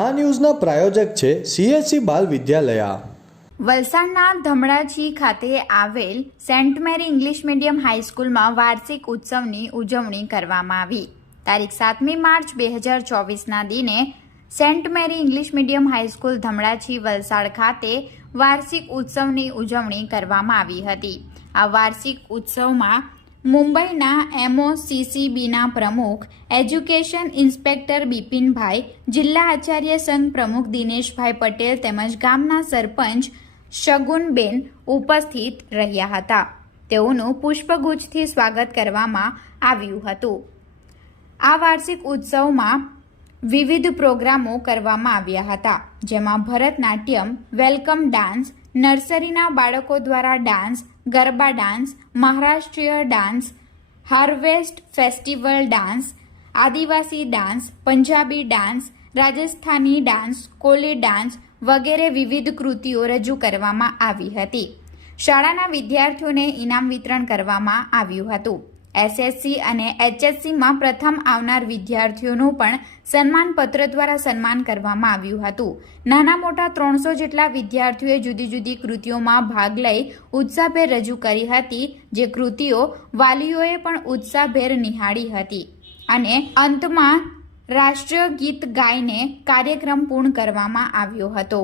આ ન્યૂઝના પ્રાયોજક છે CSC બાલ વિદ્યાલયા. વલસાડના ધમડાજી ખાતે આવેલ સેન્ટ મેરી ઇંગ્લિશ મીડિયમ હાઈસ્કૂલમાં વાર્ષિક ઉત્સવની ઉજવણી કરવામાં આવી. તારીખ 7મી માર્ચ 2024ના દિને Saint Mary English Medium High School Dhamdachi Valsad ખાતે વાર્ષિક ઉત્સવની ઉજવણી કરવામાં આવી હતી. આ વાર્ષિક ઉત્સવમાં મુંબઈના MOCCBના પ્રમુખ એજ્યુકેશન ઇન્સ્પેક્ટર બિપિનભાઈ, જિલ્લા આચાર્ય સંઘ પ્રમુખ દિનેશભાઈ પટેલ તેમજ ગામના સરપંચ શગુનબેન ઉપસ્થિત રહ્યા હતા. તેઓનું પુષ્પગુચ્છથી સ્વાગત કરવામાં આવ્યું હતું. આ વાર્ષિક ઉત્સવમાં વિવિધ પ્રોગ્રામો કરવામાં આવ્યા હતા, જેમાં ભરતનાટ્યમ, વેલકમ ડાન્સ, નર્સરીના બાળકો દ્વારા ડાન્સ, ગરબા ડાન્સ, મહારાષ્ટ્રીય ડાન્સ, હાર્વેસ્ટ ફેસ્ટિવલ ડાન્સ, આદિવાસી dance, Punjabi dance, Rajasthani dance, Koli dance વગેરે વિવિધ કૃતિઓ રજૂ કરવામાં આવી હતી. શાળાના વિદ્યાર્થીઓને ઇનામ વિતરણ કરવામાં આવ્યું હતું. SSC અને HSCમાં પ્રથમ આવનાર વિદ્યાર્થીઓનું પણ સન્માનપત્ર દ્વારા સન્માન કરવામાં આવ્યું હતું. નાના મોટા 300 જેટલા વિદ્યાર્થીઓએ જુદી જુદી કૃતિઓમાં ભાગ લઈ ઉત્સાહભેર રજૂ કરી હતી, જે કૃતિઓ વાલીઓએ પણ ઉત્સાહભેર નિહાળી હતી અને અંતમાં રાષ્ટ્રીય ગીત ગાઈને કાર્યક્રમ પૂર્ણ કરવામાં આવ્યો હતો.